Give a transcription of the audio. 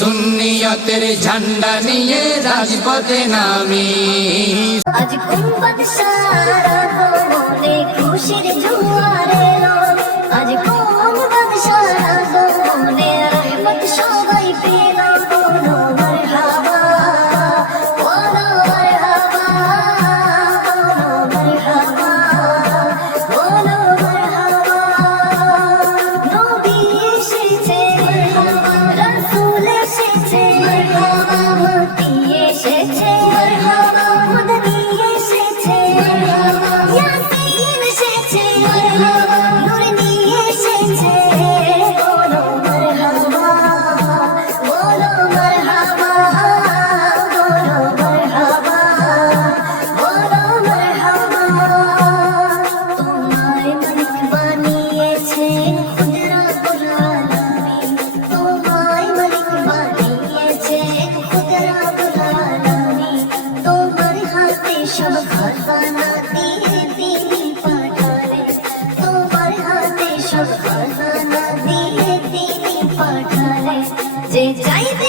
সুন্নিয়তের ঝান্ডা নিয়ে রাজপথে নামি। আজ Amen. যে চাইতে